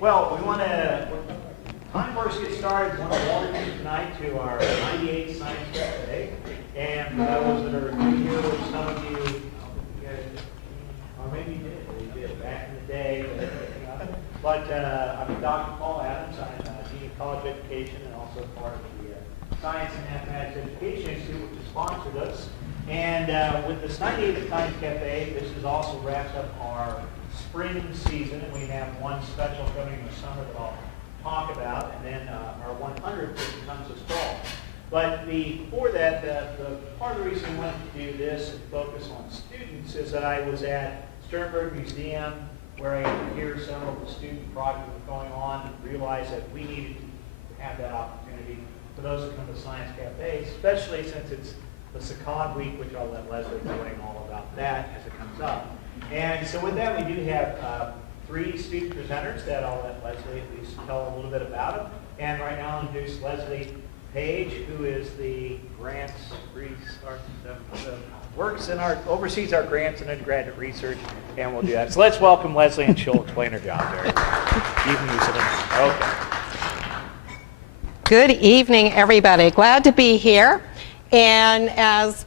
Well, we want to, time first get started, we want to welcome you tonight to our 98 Science Cafe. And for those that are new here, which some of you, I don't think you guys did, or maybe you did back in the day. But I'm Dr. Paul Adams. I'm Dean of College Education and also part of the Science and Mathematics Education Institute, which has sponsored us. And with this 98 Science Cafe, this is also wraps up our spring season, and we have one special coming in the summer that I'll talk about, and then our 100th which comes this fall. But before that, the part of the reason we wanted to do this and focus on students is that I was at Sternberg Museum, where I could hear several of the student projects that were going on, and realized that we needed to have that opportunity for those that come to Science Cafe, especially since it's the Saccade Week, which I'll let Leslie explain all about that as it comes up. And so with that, we do have 3 speaker presenters that I'll let Leslie at least tell a little bit about them. And right now I'll introduce Leslie Page, who is the grants oversees our grants and undergraduate research, and we'll do that. So let's welcome Leslie, and she'll explain her job there. Okay. Good evening, everybody. Glad to be here. And as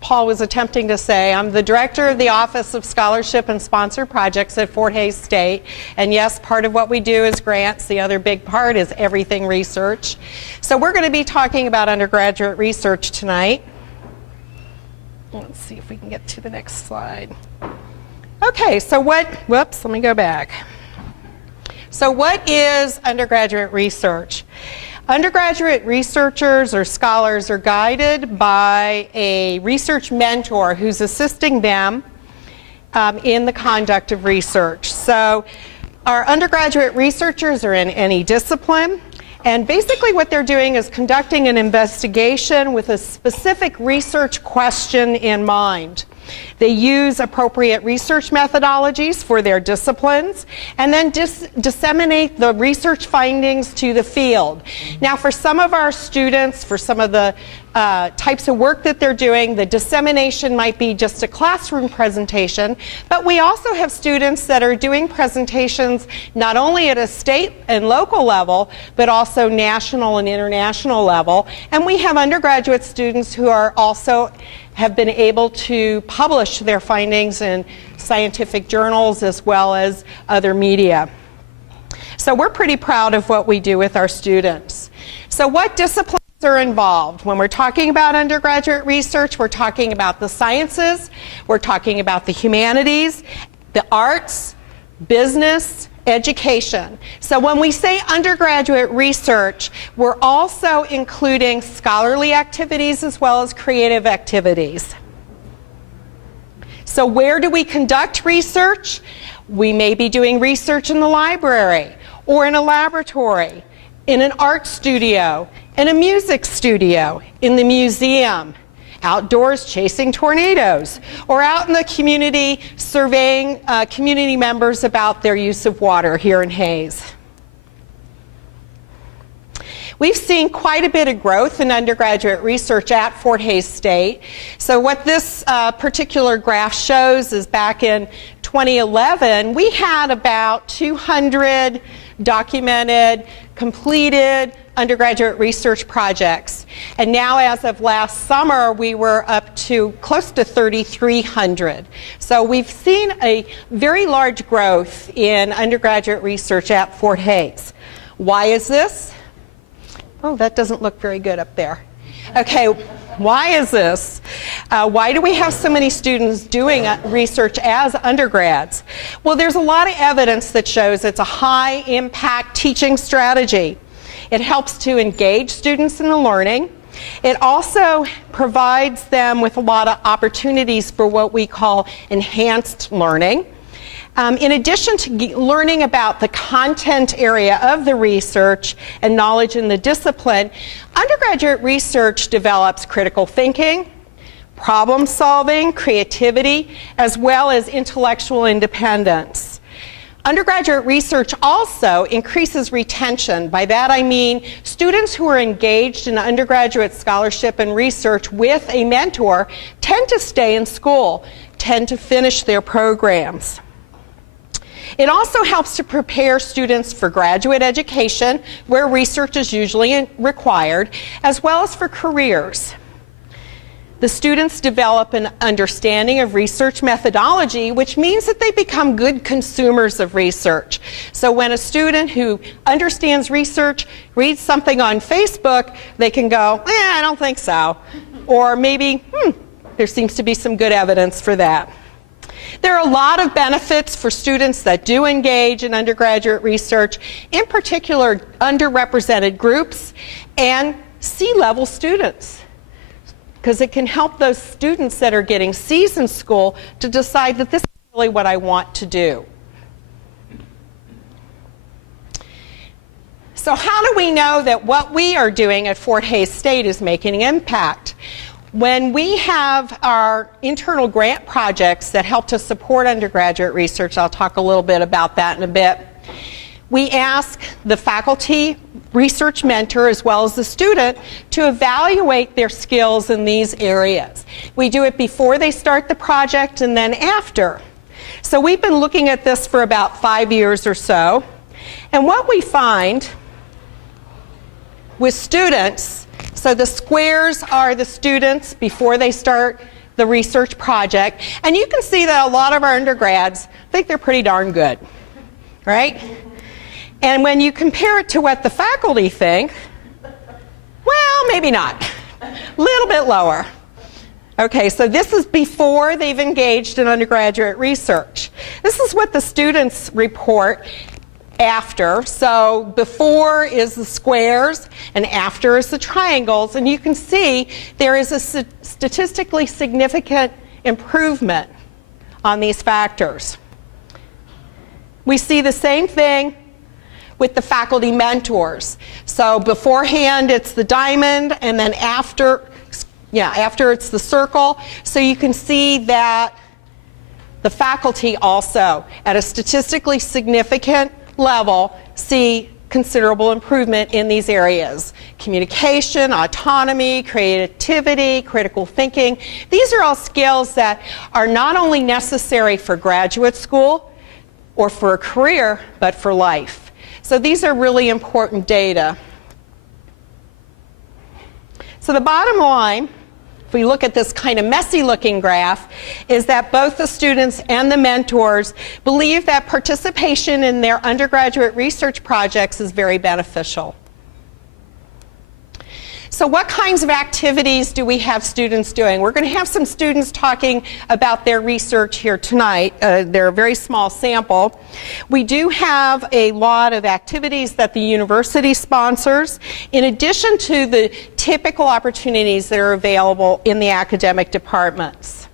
Paul was attempting to say, I'm the director of the Office of Scholarship and Sponsored Projects at Fort Hays State. And yes, part of what we do is grants. The other big part is everything research. So we're going to be talking about undergraduate research tonight. Let's see if we can get to the next slide. Okay, so let me go back. So what is undergraduate research? Undergraduate researchers or scholars are guided by a research mentor who's assisting them in the conduct of research. So our undergraduate researchers are in any discipline, and basically what they're doing is conducting an investigation with a specific research question in mind. They use appropriate research methodologies for their disciplines and then disseminate the research findings to the field. Now, for some of our students, for some of the types of work that they're doing, the dissemination might be just a classroom presentation, but we also have students that are doing presentations not only at a state and local level, but also national and international level. And we have undergraduate students who are also have been able to publish their findings in scientific journals as well as other media. So we're pretty proud of what we do with our students. So what disciplines are involved? When we're talking about undergraduate research, we're talking about the sciences, we're talking about the humanities, the arts, business, education. So when we say undergraduate research, we're also including scholarly activities as well as creative activities. So where do we conduct research? We may be doing research in the library, or in a laboratory, in an art studio, in a music studio, in the museum, outdoors chasing tornadoes, or out in the community surveying community members about their use of water here in Hays. We've seen quite a bit of growth in undergraduate research at Fort Hays State. So what this particular graph shows is back in 2011, we had about 200 documented, completed undergraduate research projects. And now, as of last summer, we were up to close to 3,300. So we've seen a very large growth in undergraduate research at Fort Hays. Why is this? Oh, that doesn't look very good up there. Okay, why is this? Why do we have so many students doing research as undergrads? Well, there's a lot of evidence that shows it's a high impact teaching strategy. It helps to engage students in the learning. It also provides them with a lot of opportunities for what we call enhanced learning. In addition to learning about the content area of the research and knowledge in the discipline, undergraduate research develops critical thinking, problem solving, creativity, as well as intellectual independence. Undergraduate research also increases retention. By that I mean students who are engaged in undergraduate scholarship and research with a mentor tend to stay in school, tend to finish their programs. It also helps to prepare students for graduate education, where research is usually required, as well as for careers. The students develop an understanding of research methodology, which means that they become good consumers of research. So when a student who understands research reads something on Facebook, they can go, I don't think so. Or maybe, there seems to be some good evidence for that. There are a lot of benefits for students that do engage in undergraduate research, in particular underrepresented groups and C-level students, because it can help those students that are getting C's in school to decide that this is really what I want to do. So how do we know that what we are doing at Fort Hays State is making an impact? When we have our internal grant projects that help to support undergraduate research, I'll talk a little bit about that in a bit, we ask the faculty research mentor as well as the student to evaluate their skills in these areas. We do it before they start the project and then after. So we've been looking at this for about 5 years or so, and what we find with students, so the squares are the students before they start the research project, and you can see that a lot of our undergrads think they're pretty darn good, right? And when you compare it to what the faculty think, well, maybe not. A little bit lower. Okay, so this is before they've engaged in undergraduate research. This is what the students report after. So before is the squares and after is the triangles, and you can see there is a statistically significant improvement on these factors. We see the same thing with the faculty mentors. So beforehand it's the diamond, and then after it's the circle. So you can see that the faculty also, at a statistically significant level, see considerable improvement in these areas. Communication, autonomy, creativity, critical thinking. These are all skills that are not only necessary for graduate school or for a career, but for life. So these are really important data. So the bottom line, if we look at this kind of messy looking graph, is that both the students and the mentors believe that participation in their undergraduate research projects is very beneficial. So what kinds of activities do we have students doing? We're going to have some students talking about their research here tonight. They're a very small sample. We do have a lot of activities that the university sponsors, in addition to the typical opportunities that are available in the academic departments.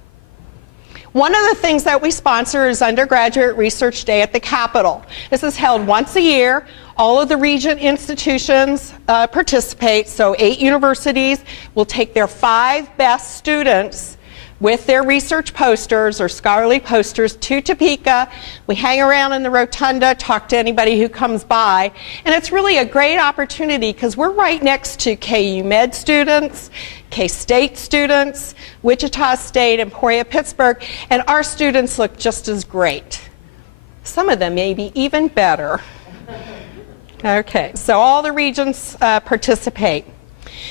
One of the things that we sponsor is Undergraduate Research Day at the Capitol. This is held once a year. All of the Regent institutions participate, so 8 universities will take their 5 best students with their research posters or scholarly posters to Topeka. We hang around in the rotunda, talk to anybody who comes by, and it's really a great opportunity because we're right next to KU Med students, K-State students, Wichita State, Emporia, Pittsburgh, and our students look just as great. Some of them may be even better. Okay, so all the regents participate.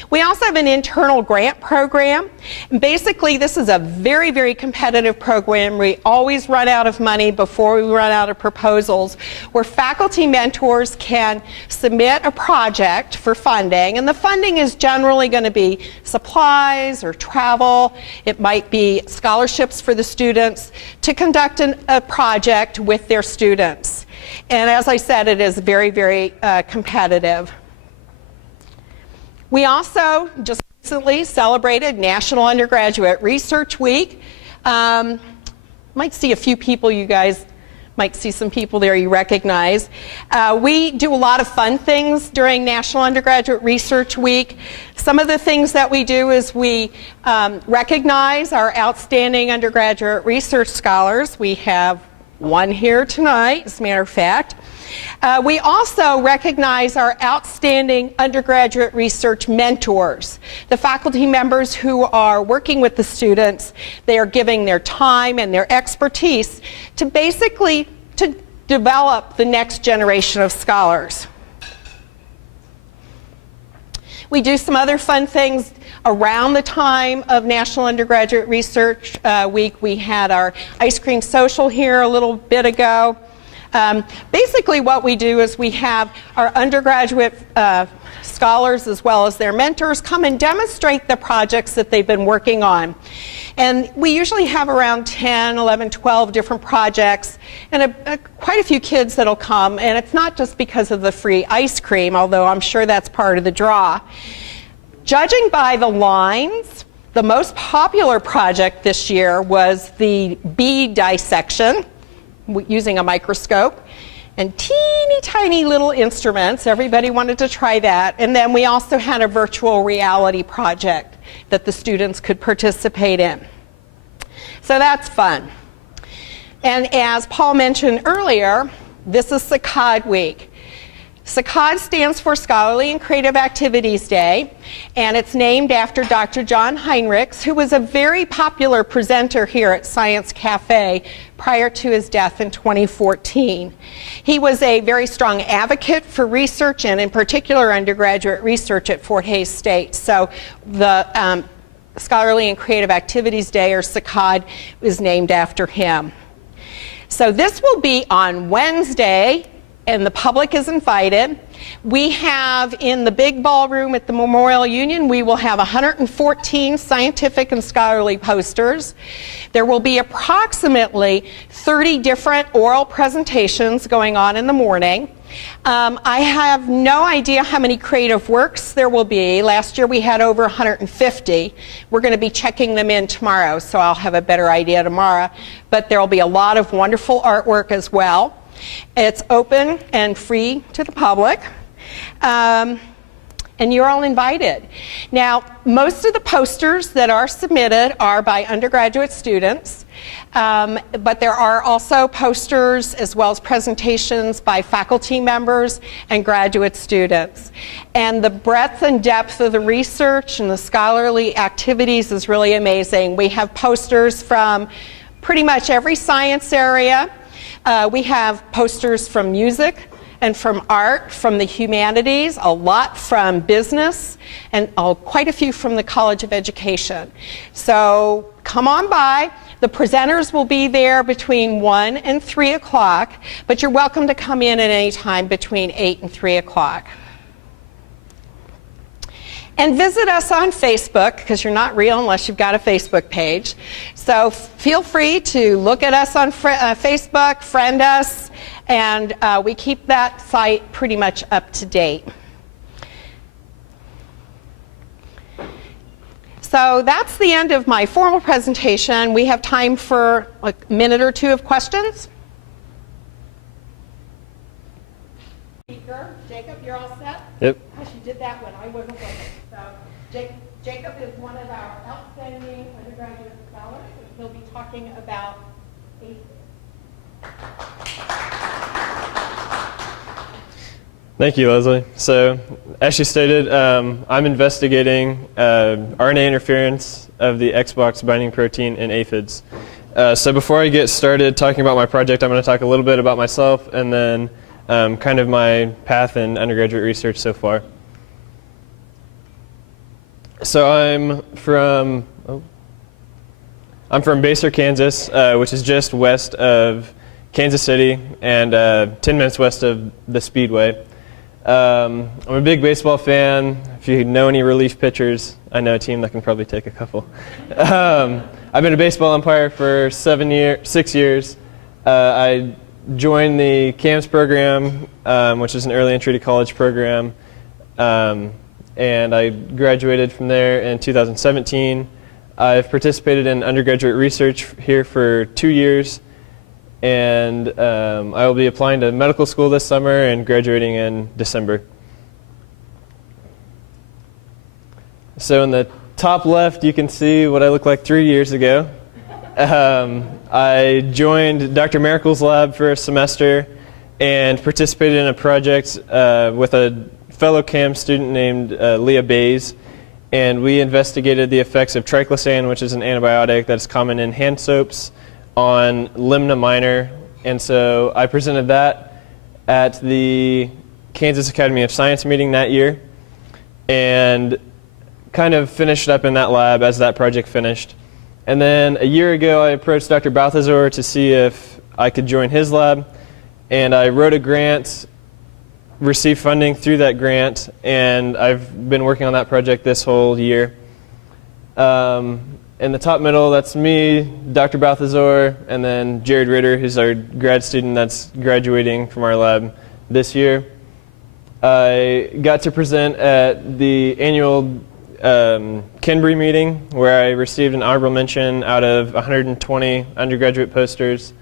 We also have an internal grant program. And basically, this is a very, very competitive program. We always run out of money before we run out of proposals, where faculty mentors can submit a project for funding, and the funding is generally going to be supplies or travel. It might be scholarships for the students to conduct a project with their students. And as I said, it is very, very competitive. We also just recently celebrated National Undergraduate Research Week. Might see a few people, you guys might see some people there you recognize. We do a lot of fun things during National Undergraduate Research Week. Some of the things that we do is we recognize our outstanding undergraduate research scholars. We have one here tonight, as a matter of fact. We also recognize our outstanding undergraduate research mentors, the faculty members who are working with the students. They are giving their time and their expertise to basically to develop the next generation of scholars. We do some other fun things around the time of National Undergraduate Research Week. We had our ice cream social here a little bit ago. Basically what we do is we have our undergraduate scholars as well as their mentors come and demonstrate the projects that they've been working on. And we usually have around 10, 11, 12 different projects and quite a few kids that'll come, and it's not just because of the free ice cream, although I'm sure that's part of the draw. Judging by the lines, the most popular project this year was the bee dissection using a microscope and teeny tiny little instruments. Everybody wanted to try that. And then we also had a virtual reality project that the students could participate in. So that's fun. And as Paul mentioned earlier, this is SACAD Week. SACAD stands for Scholarly and Creative Activities Day, and it's named after Dr. John Heinrichs, who was a very popular presenter here at Science Cafe prior to his death in 2014. He was a very strong advocate for research, and in particular undergraduate research at Fort Hays State. So the Scholarly and Creative Activities Day, or SACAD, is named after him. So this will be on Wednesday, and the public is invited. We have in the big ballroom at the Memorial Union, we will have 114 scientific and scholarly posters. There will be approximately 30 different oral presentations going on in the morning. I have no idea how many creative works there will be. Last year we had over 150. We're going to be checking them in tomorrow, so I'll have a better idea tomorrow. But there will be a lot of wonderful artwork as well. It's open and free to the public, and you're all invited. Now, most of the posters that are submitted are by undergraduate students, but there are also posters as well as presentations by faculty members and graduate students. And the breadth and depth of the research and the scholarly activities is really amazing. We have posters from pretty much every science area. We have posters from music and from art, from the humanities, a lot from business, and quite a few from the College of Education. So come on by. The presenters will be there between 1 and 3 o'clock, but you're welcome to come in at any time between 8 and 3 o'clock. And visit us on Facebook, because you're not real unless you've got a Facebook page. So feel free to look at us on Facebook, friend us, and we keep that site pretty much up to date. So that's the end of my formal presentation. We have time for a minute or two of questions. Speaker, Jacob, you're all set? Yep. Gosh, you did that one. I wasn't looking. So Jacob is one of our outstanding undergraduate scholars, and he'll be talking about Thank you, Leslie. So, as she stated, I'm investigating RNA interference of the Xbox binding protein in aphids. So before I get started talking about my project, I'm going to talk a little bit about myself and then kind of my path in undergraduate research so far. So I'm from Basehor, Kansas, which is just west of Kansas City and 10 minutes west of the Speedway. I'm a big baseball fan. If you know any relief pitchers, I know a team that can probably take a couple. I've been a baseball umpire for 6 years. I joined the CAMS program, which is an early entry to college program, and I graduated from there in 2017. I've participated in undergraduate research here for 2 years, and I will be applying to medical school this summer and graduating in December. So in the top left, you can see what I looked like 3 years ago. I joined Dr. Miracle's lab for a semester and participated in a project with a fellow CAM student named Leah Bays, and we investigated the effects of triclosan, which is an antibiotic that's common in hand soaps, on limna minor And so I presented that at the Kansas Academy of Science meeting that year and kind of finished up in that lab as that project finished. And then a year ago, I approached Dr. Balthazar to see if I could join his lab. And I wrote a grant, received funding through that grant, and I've been working on that project this whole year. In the top middle, that's me, Dr. Balthazar, and then Jared Ritter, who's our grad student that's graduating from our lab this year. I got to present at the annual Kinbury meeting, where I received an honorable mention out of 120 undergraduate posters.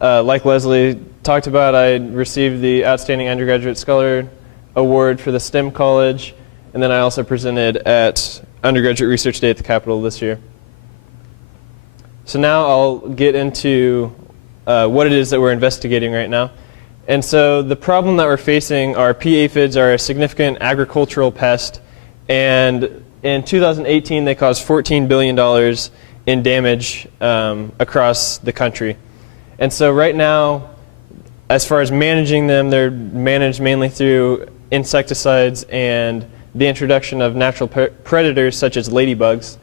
Like Leslie talked about, I received the Outstanding Undergraduate Scholar Award for the STEM College, and then I also presented at Undergraduate Research Day at the Capitol this year. So now I'll get into what it is that we're investigating right now. And so the problem that we're facing are pea aphids are a significant agricultural pest, and in 2018 they caused $14 billion in damage across the country. And so right now, as far as managing them, they're managed mainly through insecticides and the introduction of natural predators such as ladybugs.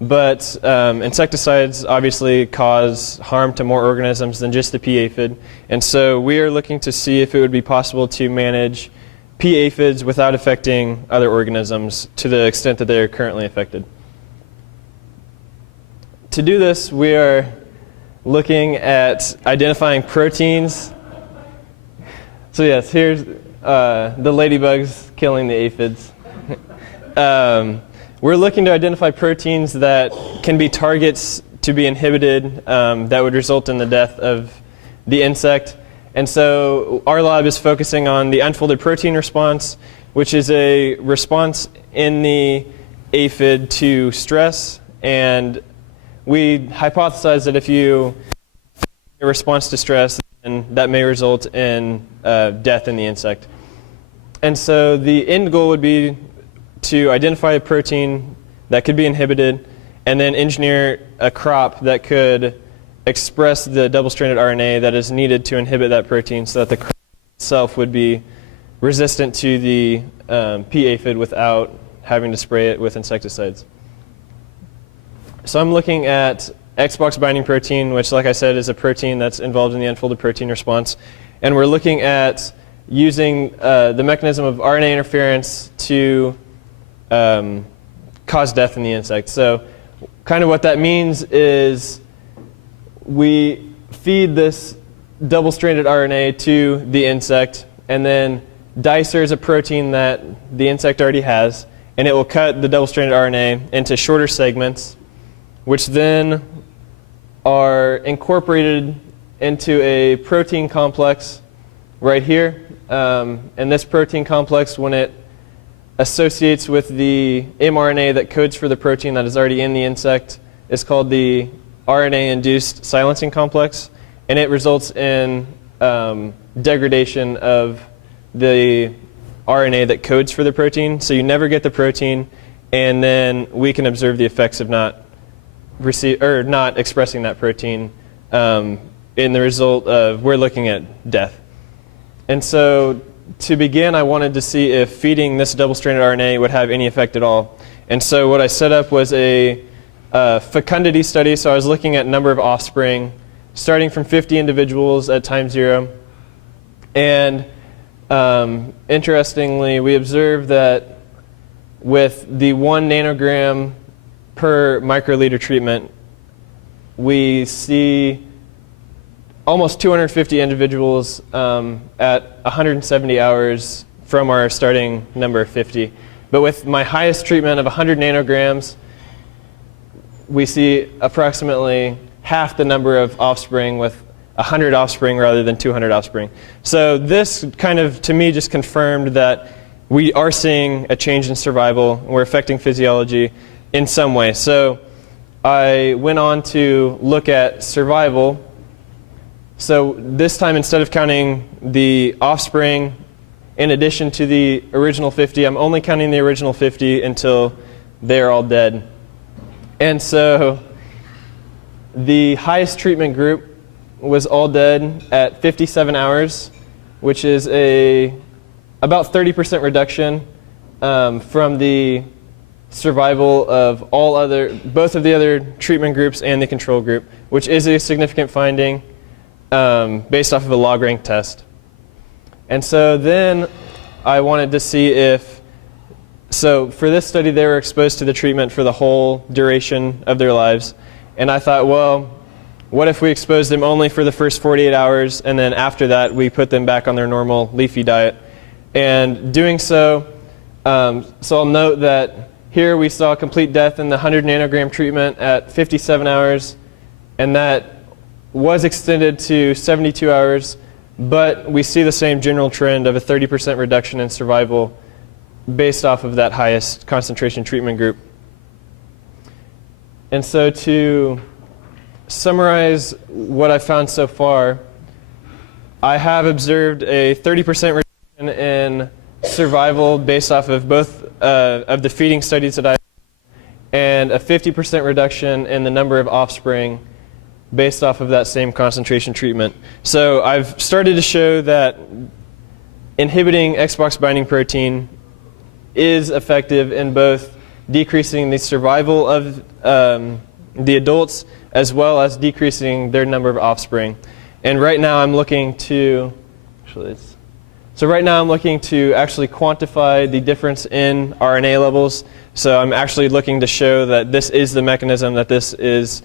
But insecticides obviously cause harm to more organisms than just the pea aphid. And so we are looking to see if it would be possible to manage pea aphids without affecting other organisms to the extent that they are currently affected. To do this, we are looking at identifying proteins. So yes, here's the ladybugs killing the aphids. We're looking to identify proteins that can be targets to be inhibited that would result in the death of the insect. And so our lab is focusing on the unfolded protein response, which is a response in the aphid to stress. And we hypothesize that if you a response to stress, then that may result in death in the insect. And so the end goal would be to identify a protein that could be inhibited and then engineer a crop that could express the double-stranded RNA that is needed to inhibit that protein so that the crop itself would be resistant to the pea aphid without having to spray it with insecticides. So I'm looking at Xbox binding protein, which, like I said, is a protein that's involved in the unfolded protein response. And we're looking at using the mechanism of RNA interference to cause death in the insect. So kind of what that means is we feed this double-stranded RNA to the insect, and then dicer is a protein that the insect already has, and it will cut the double-stranded RNA into shorter segments, which then are incorporated into a protein complex right here. And this protein complex, when it associates with the mRNA that codes for the protein that is already in the insect, is called the RNA-induced silencing complex, and it results in degradation of the RNA that codes for the protein. So you never get the protein, and then we can observe the effects of not expressing that protein in the result of we're looking at death. And so to begin, I wanted to see if feeding this double-stranded RNA would have any effect at all. And so what I set up was a fecundity study. So I was looking at number of offspring, starting from 50 individuals at time 0. And interestingly, we observed that with the 1 nanogram per microliter treatment, we see almost 250 individuals at 170 hours from our starting number of 50. But with my highest treatment of 100 nanograms, we see approximately half the number of offspring with 100 offspring rather than 200 offspring. So this kind of, to me, just confirmed that we are seeing a change in survival. We're affecting physiology in some way. So I went on to look at survival. So this time, instead of counting the offspring in addition to the original 50, I'm only counting the original 50 until they're all dead. And so the highest treatment group was all dead at 57 hours, which is about 30% reduction from the survival of both of the other treatment groups and the control group, which is a significant finding based off of a log rank test. And so then I wanted to see so for this study they were exposed to the treatment for the whole duration of their lives. And I thought, well, what if we expose them only for the first 48 hours and then after that we put them back on their normal leafy diet? And doing so, so I'll note that here we saw complete death in the 100 nanogram treatment at 57 hours, and that was extended to 72 hours, but we see the same general trend of a 30% reduction in survival based off of that highest concentration treatment group. And so to summarize what I've found so far, I have observed a 30% reduction in survival based off of both of the feeding studies that I and a 50% reduction in the number of offspring based off of that same concentration treatment. So I've started to show that inhibiting Xbox binding protein is effective in both decreasing the survival of the adults as well as decreasing their number of offspring. And right now I'm looking to actually quantify the difference in RNA levels. So I'm actually looking to show that this is the mechanism that this is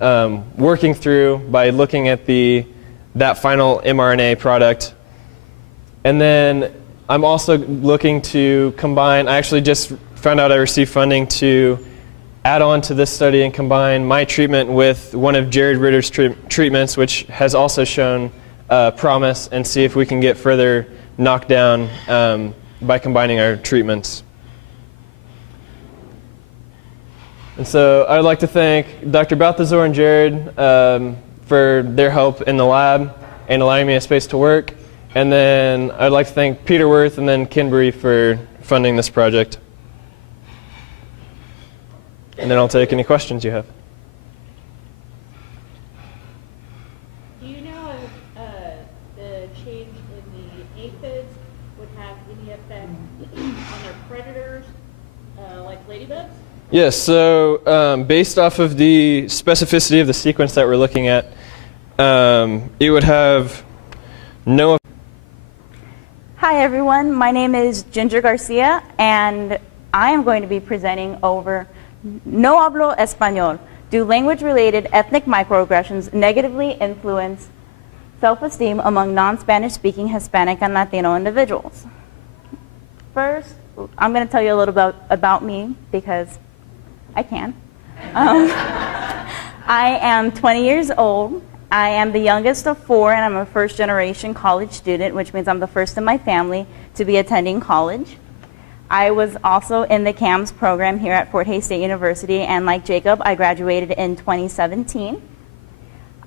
working through by looking at that final mRNA product. And then I'm also looking to combine, I actually just found out I received funding to add on to this study and combine my treatment with one of Jared Ritter's treatments, which has also shown promise, and see if we can get further knockdown by combining our treatments. And so I'd like to thank Dr. Balthazar and Jared for their help in the lab and allowing me a space to work. And then I'd like to thank Peter Worth and then Kinbury for funding this project. And then I'll take any questions you have. Do you know if the change in the aphids would have any effect on their predators, like ladybugs? Yes, so based off of the specificity of the sequence that we're looking at, it would have no effect. Hi everyone, my name is Ginger Garcia and I am going to be presenting over No Hablo Español. Do language-related ethnic microaggressions negatively influence self-esteem among non-Spanish speaking Hispanic and Latino individuals? First, I'm going to tell you a little bit about me because I can. I am 20 years old. I am the youngest of 4, and I'm a first-generation college student, which means I'm the first in my family to be attending college. I was also in the CAMS program here at Fort Hays State University, and like Jacob, I graduated in 2017.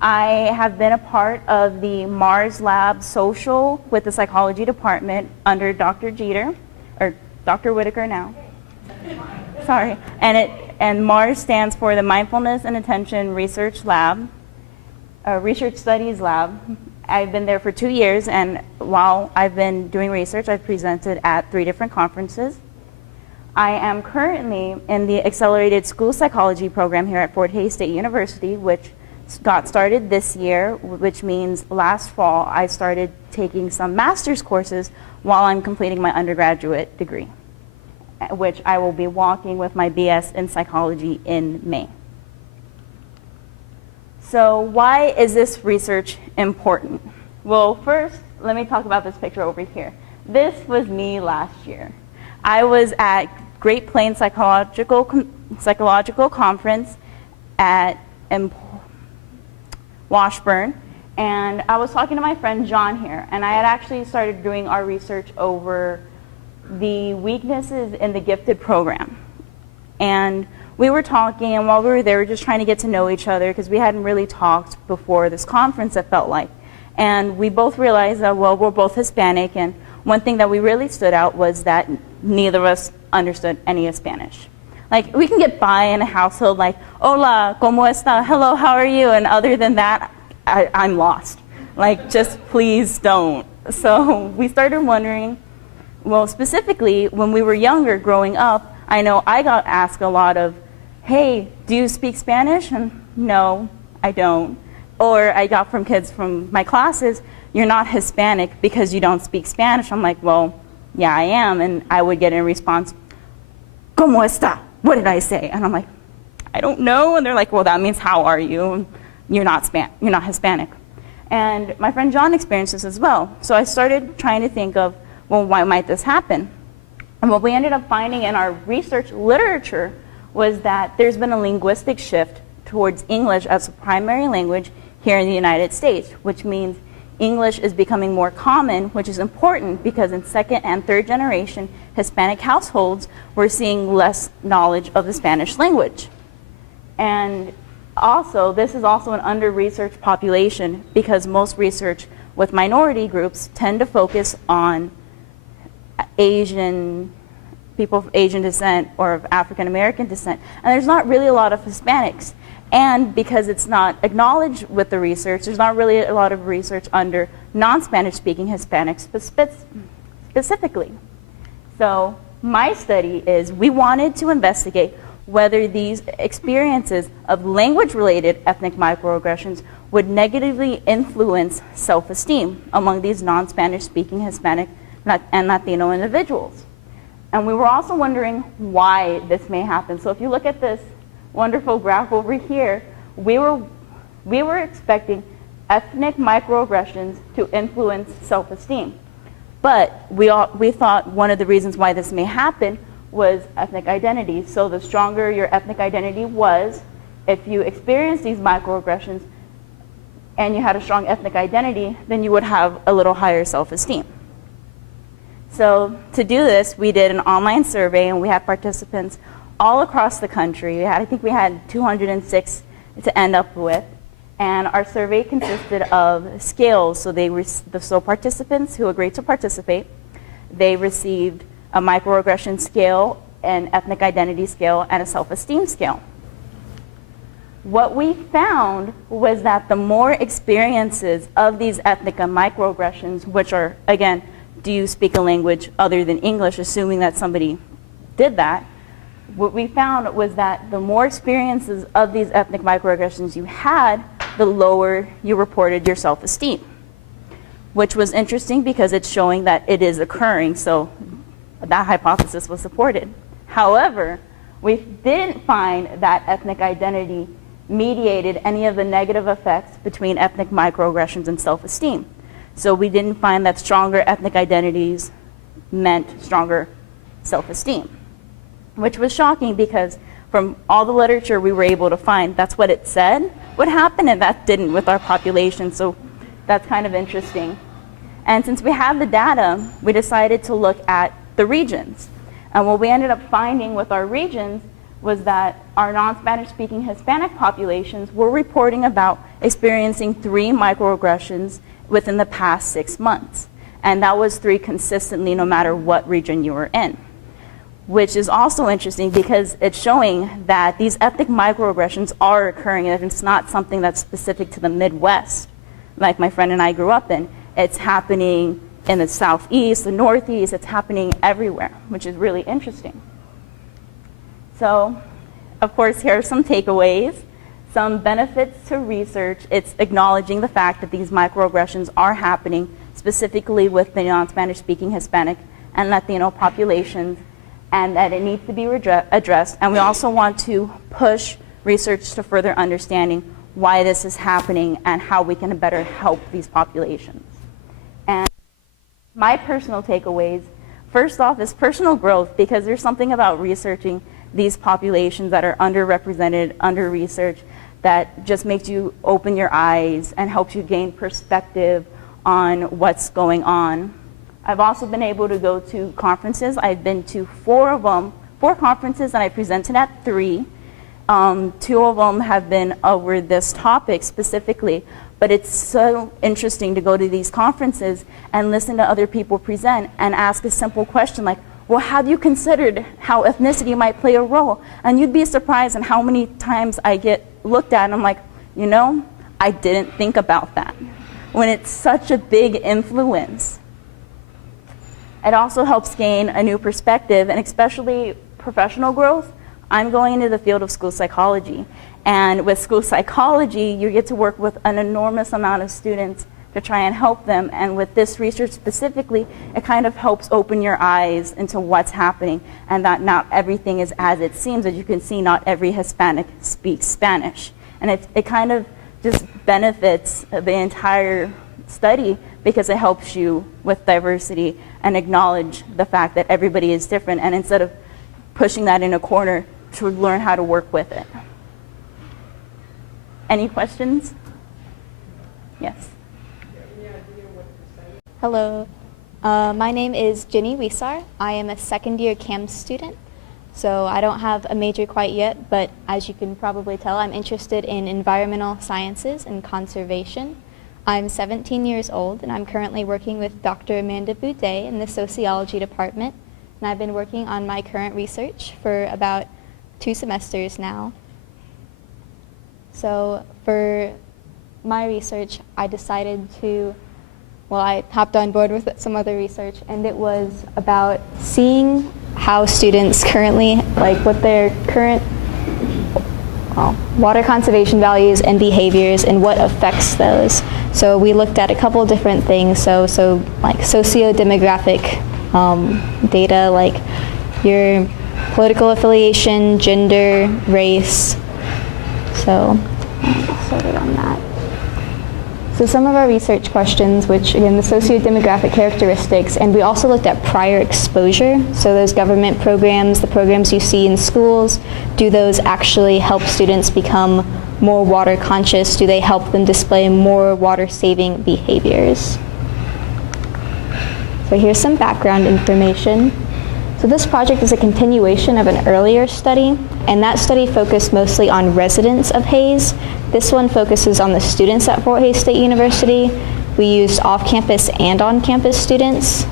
I have been a part of the Mars Lab Social with the Psychology Department under Dr. Jeter, or Dr. Whitaker now. Sorry. And Mars stands for the Mindfulness and Attention Research Lab. Research Studies Lab. I've been there for 2 years, and while I've been doing research, I've presented at 3 different conferences. I am currently in the Accelerated School Psychology program here at Fort Hays State University, which got started this year, which means last fall I started taking some master's courses while I'm completing my undergraduate degree, which I will be walking with my BS in psychology in May. So why is this research important? Well, first, let me talk about this picture over here. This was me last year. I was at Great Plains Psychological Conference in Washburn, and I was talking to my friend John here, and I had actually started doing our research over the weaknesses in the gifted program. And we were talking, and while we were there, we were just trying to get to know each other because we hadn't really talked before this conference, it felt like. And we both realized that, well, we're both Hispanic, and one thing that we really stood out was that neither of us understood any of Spanish. Like, we can get by in a household like, hola, ¿cómo está? Hello, how are you? And other than that, I'm lost. Like, just please don't. So we started wondering, well, specifically, when we were younger, growing up, I know I got asked a lot of, hey, do you speak Spanish? And no, I don't. Or I got from kids from my classes, you're not Hispanic because you don't speak Spanish. I'm like, well, yeah, I am. And I would get in response, ¿Cómo está? What did I say? And I'm like, I don't know. And they're like, well, that means how are you? You're not Hispanic. And my friend John experienced this as well. So I started trying to think of, well, why might this happen? And what we ended up finding in our research literature was that there's been a linguistic shift towards English as a primary language here in the United States, which means English is becoming more common, which is important because in second and third generation Hispanic households, we're seeing less knowledge of the Spanish language. And also, this is also an under-researched population because most research with minority groups tend to focus on Asian people of Asian descent or of African American descent. And there's not really a lot of Hispanics. And because it's not acknowledged with the research, there's not really a lot of research under non-Spanish speaking Hispanics specifically. So my study is we wanted to investigate whether these experiences of language-related ethnic microaggressions would negatively influence self-esteem among these non-Spanish speaking Hispanic and Latino individuals. And we were also wondering why this may happen. So if you look at this wonderful graph over here, we were expecting ethnic microaggressions to influence self-esteem. But we thought one of the reasons why this may happen was ethnic identity. So the stronger your ethnic identity was, if you experienced these microaggressions and you had a strong ethnic identity, then you would have a little higher self-esteem. So to do this, we did an online survey and we had participants all across the country. I think we had 206 to end up with. And our survey consisted of scales. So participants who agreed to participate, they received a microaggression scale, an ethnic identity scale, and a self-esteem scale. What we found was that the more experiences of these ethnic and microaggressions, which are, again, do you speak a language other than English, assuming that somebody did that, what we found was that the more experiences of these ethnic microaggressions you had, the lower you reported your self-esteem, which was interesting because it's showing that it is occurring, so that hypothesis was supported. However, we didn't find that ethnic identity mediated any of the negative effects between ethnic microaggressions and self-esteem. So we didn't find that stronger ethnic identities meant stronger self-esteem, which was shocking because from all the literature we were able to find, that's what it said would happen, and that didn't with our population, so that's kind of interesting. And since we have the data, we decided to look at the regions. And what we ended up finding with our regions was that our non-Spanish speaking Hispanic populations were reporting about experiencing 3 microaggressions within the past 6 months. And that was 3 consistently no matter what region you were in, which is also interesting because it's showing that these ethnic microaggressions are occurring and it's not something that's specific to the Midwest, like my friend and I grew up in. It's happening in the Southeast, the Northeast, it's happening everywhere, which is really interesting. So, of course, here are some takeaways. Some benefits to research. It's acknowledging the fact that these microaggressions are happening, specifically with the non-Spanish speaking Hispanic and Latino populations, and that it needs to be addressed. And we also want to push research to further understanding why this is happening and how we can better help these populations. And my personal takeaways, first off, is personal growth, because there's something about researching these populations that are underrepresented, under-researched, that just makes you open your eyes and helps you gain perspective on what's going on. I've also been able to go to conferences. I've been to 4 of them, 4 conferences, and I presented at 3. 2 of them have been over this topic specifically, but it's so interesting to go to these conferences and listen to other people present and ask a simple question like, well, have you considered how ethnicity might play a role? And you'd be surprised at how many times I get looked at and I'm like, you know, I didn't think about that when it's such a big influence. It also helps gain a new perspective, and especially professional growth. I'm going into the field of school psychology, and with school psychology, you get to work with an enormous amount of students to try and help them, and with this research specifically, it kind of helps open your eyes into what's happening, and that not everything is as it seems. As you can see, not every Hispanic speaks Spanish, and it kind of just benefits the entire study because it helps you with diversity and acknowledge the fact that everybody is different, and instead of pushing that in a corner, to learn how to work with it. Any questions? Yes. Hello, my name is Jenny Wisar. I am a second-year CAM student, so I don't have a major quite yet, but as you can probably tell, I'm interested in environmental sciences and conservation. I'm 17 years old, and I'm currently working with Dr. Amanda Boudet in the sociology department, and I've been working on my current research for about 2 semesters now. So for my research, I decided to I hopped on board with some other research, and it was about seeing how students currently, like what their current water conservation values and behaviors and what affects those. So we looked at a couple of different things, so like socio-demographic data, like your political affiliation, gender, race. So started on that. So some of our research questions, which again, the socio-demographic characteristics, and we also looked at prior exposure. So those government programs, the programs you see in schools, do those actually help students become more water conscious? Do they help them display more water saving behaviors? So here's some background information. So this project is a continuation of an earlier study, and that study focused mostly on residents of Hays. This one focuses on the students at Fort Hays State University. We used off-campus and on-campus students.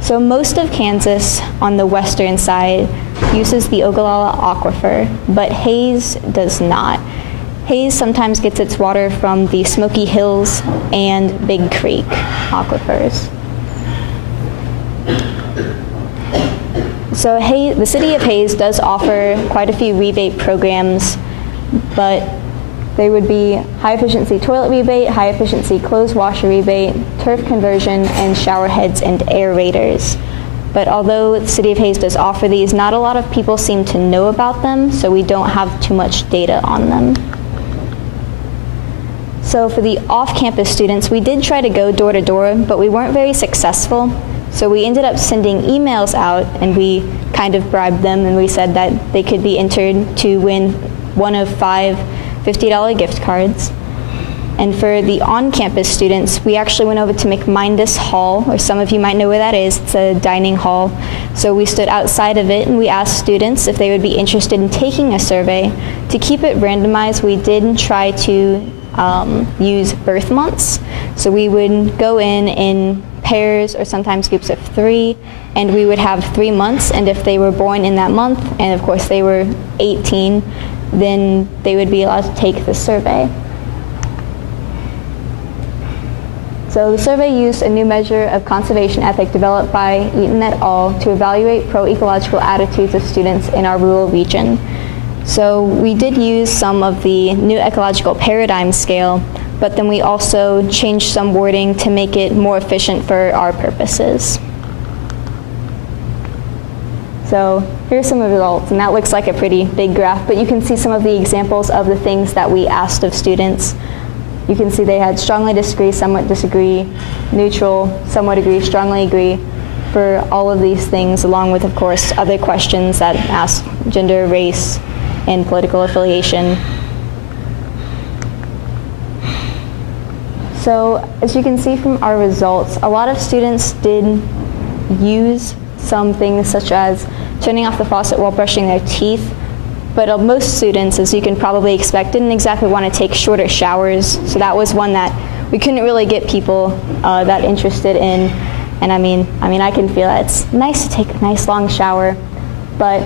So most of Kansas on the western side uses the Ogallala Aquifer, but Hays does not. Hays sometimes gets its water from the Smoky Hills and Big Creek aquifers. So the city of Hays does offer quite a few rebate programs, but they would be high efficiency toilet rebate, high efficiency clothes washer rebate, turf conversion, and shower heads and aerators. But although the city of Hays does offer these, not a lot of people seem to know about them, so we don't have too much data on them. So for the off-campus students, we did try to go door to door, but we weren't very successful. So we ended up sending emails out, and we kind of bribed them, and we said that they could be entered to win one of 5 $50 gift cards. And for the on-campus students, we actually went over to McMindus Hall, or some of you might know where that is. It's a dining hall. So we stood outside of it, and we asked students if they would be interested in taking a survey. To keep it randomized, we did try to use birth months. So we would go in pairs or sometimes groups of 3, and we would have 3 months, and if they were born in that month, and of course they were 18, then they would be allowed to take the survey. So the survey used a new measure of conservation ethic developed by Eaton et al. To evaluate pro-ecological attitudes of students in our rural region. So we did use some of the new ecological paradigm scale, but then we also changed some wording to make it more efficient for our purposes. So here's some of the results, and that looks like a pretty big graph, but you can see some of the examples of the things that we asked of students. You can see they had strongly disagree, somewhat disagree, neutral, somewhat agree, strongly agree, for all of these things, along with, of course, other questions that ask gender, race, and political affiliation. So as you can see from our results, a lot of students did use some things such as turning off the faucet while brushing their teeth, but most students, as you can probably expect, didn't exactly want to take shorter showers. So that was one that we couldn't really get people that interested in. And I mean, I can feel that it's nice to take a nice long shower, but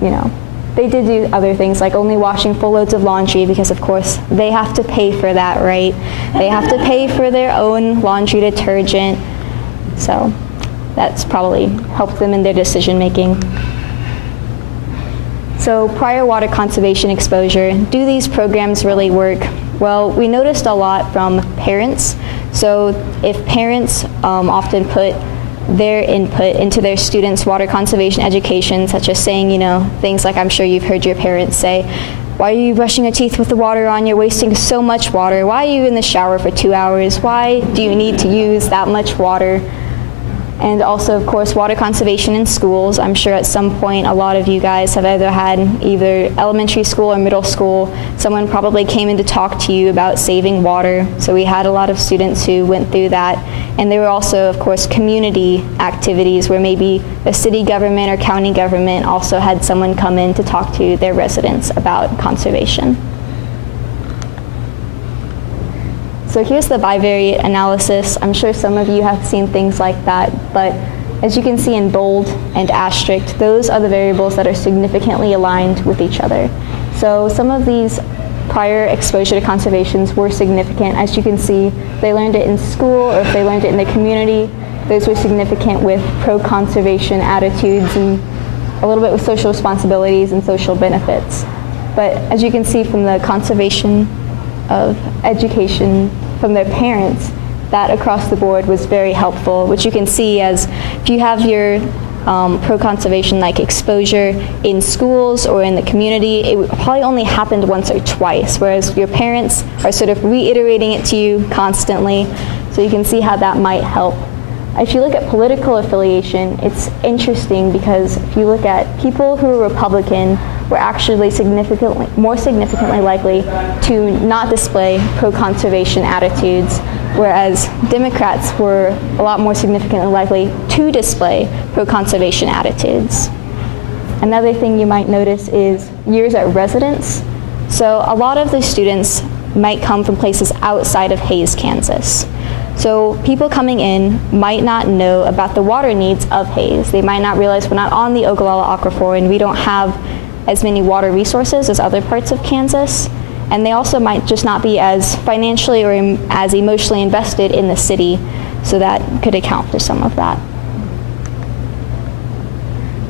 you know, they did do other things like only washing full loads of laundry because, of course, they have to pay for that, right? They have to pay for their own laundry detergent. So that's probably helped them in their decision making. So prior water conservation exposure, do these programs really work? Well, we noticed a lot from parents. So if parents often put their input into their students' water conservation education, such as saying, things like I'm sure you've heard your parents say, why are you brushing your teeth with the water on? You're wasting so much water. Why are you in the shower for 2 hours? Why do you need to use that much water? And also, of course, water conservation in schools. I'm sure at some point a lot of you guys have either had either elementary school or middle school. Someone probably came in to talk to you about saving water. So we had a lot of students who went through that. And there were also, of course, community activities where maybe the city government or county government also had someone come in to talk to their residents about conservation. So here's the bivariate analysis. I'm sure some of you have seen things like that, but as you can see in bold and asterisk, those are the variables that are significantly aligned with each other. So some of these prior exposure to conservations were significant. As you can see, they learned it in school or if they learned it in the community, those were significant with pro-conservation attitudes and a little bit with social responsibilities and social benefits. But as you can see from the conservation of education from their parents, that across the board was very helpful, which you can see as if you have your pro-conservation like exposure in schools or in the community, it probably only happened once or twice, whereas your parents are sort of reiterating it to you constantly, so you can see how that might help. If you look at political affiliation, it's interesting because if you look at people who are Republican were actually more significantly likely to not display pro-conservation attitudes, whereas Democrats were a lot more significantly likely to display pro-conservation attitudes. Another thing you might notice is years at residence. So a lot of the students might come from places outside of Hays, Kansas. So people coming in might not know about the water needs of Hays. They might not realize we're not on the Ogallala Aquifer and we don't have as many water resources as other parts of Kansas. And they also might just not be as financially or as emotionally invested in the city, so that could account for some of that.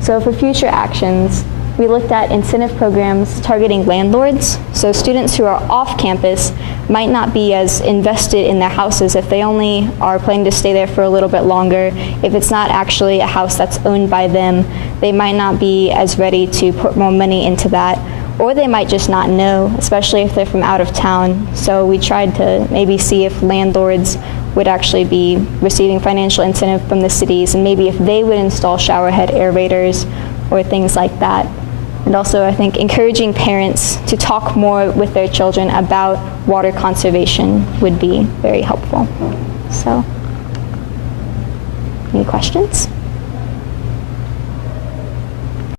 So for future actions, we looked at incentive programs targeting landlords. So students who are off campus might not be as invested in their houses if they only are planning to stay there for a little bit longer. If it's not actually a house that's owned by them, they might not be as ready to put more money into that. Or they might just not know, especially if they're from out of town. So we tried to maybe see if landlords would actually be receiving financial incentive from the cities, and maybe if they would install showerhead aerators or things like that. And also, I think encouraging parents to talk more with their children about water conservation would be very helpful. So, any questions?